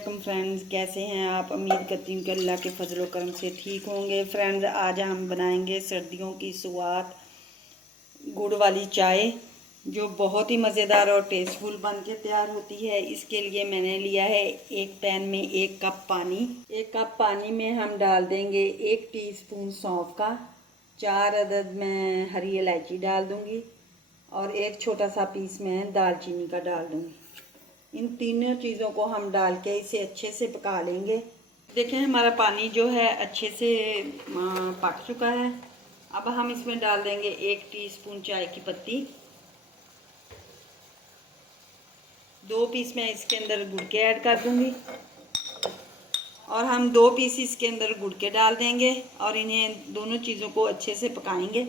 वालेकुम फ्रेंड्स, कैसे हैं आप। उम्मीद करती हूँ कि अल्लाह के फजल करम से ठीक होंगे। फ्रेंड्स, आज हम बनाएंगे सर्दियों की स्वाद गुड़ वाली चाय, जो बहुत ही मज़ेदार और टेस्टफुल बन के तैयार होती है। इसके लिए मैंने लिया है एक पैन में 1 कप पानी। 1 कप पानी में हम डाल देंगे 1 टीस्पून सौंफ का, 4 अदद मैं हरी इलायची डाल दूँगी और 1 छोटा सा पीस मैं दालचीनी का डाल दूँगी। इन तीनों चीज़ों को हम डाल के इसे अच्छे से पका लेंगे। देखें, हमारा पानी जो है अच्छे से पक चुका है। अब हम इसमें डाल देंगे 1 टीस्पून चाय की पत्ती, 2 पीस मैं इसके अंदर गुड़ के ऐड कर दूंगी और हम 2 पीस इसके अंदर गुड़ के डाल देंगे और इन्हें दोनों चीज़ों को अच्छे से पकाएंगे।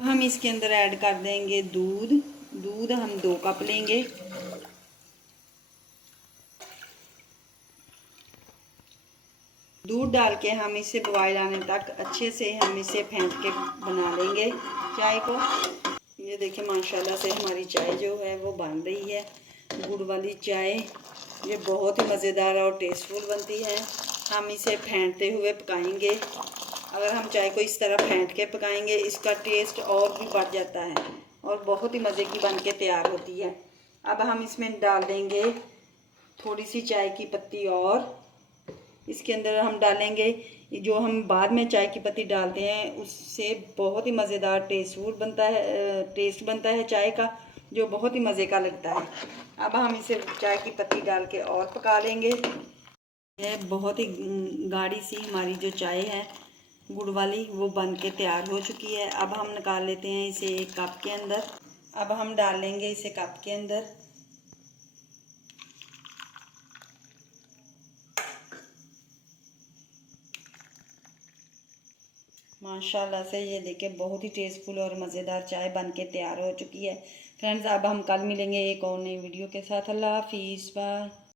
हम इसके अंदर ऐड कर देंगे दूध हम 2 कप लेंगे। दूध डाल के हम इसे बॉयल आने तक अच्छे से हम इसे फेंट के बना लेंगे चाय को। ये देखिए, माशाल्लाह से हमारी चाय जो है वो बन रही है। गुड़ वाली चाय ये बहुत ही मज़ेदार और टेस्टफुल बनती है। हम इसे फेंटते हुए पकाएंगे। अगर हम चाय को इस तरह फेंट के पकाएंगे, इसका टेस्ट और भी बढ़ जाता है और बहुत ही मज़े की बन के तैयार होती है। अब हम इसमें डाल देंगे थोड़ी सी चाय की पत्ती और इसके अंदर हम डालेंगे जो हम बाद में चाय की पत्ती डालते हैं, उससे बहुत ही मज़ेदार टेस्ट बनता है चाय का, जो बहुत ही मज़े का लगता है। अब हम इसे चाय की पत्ती डाल के और पका लेंगे। यह बहुत ही गाढ़ी सी हमारी जो चाय है गुड़ वाली वो बन के तैयार हो चुकी है। अब हम निकाल लेते हैं इसे एक कप के अंदर। अब हम डाल लेंगे इसे कप के अंदर। माशाल्लाह से ये देखिए, बहुत ही टेस्टफुल और मज़ेदार चाय बन के तैयार हो चुकी है। फ्रेंड्स, अब हम कल मिलेंगे एक और नई वीडियो के साथ। अल्लाह हाफिज़, बाय।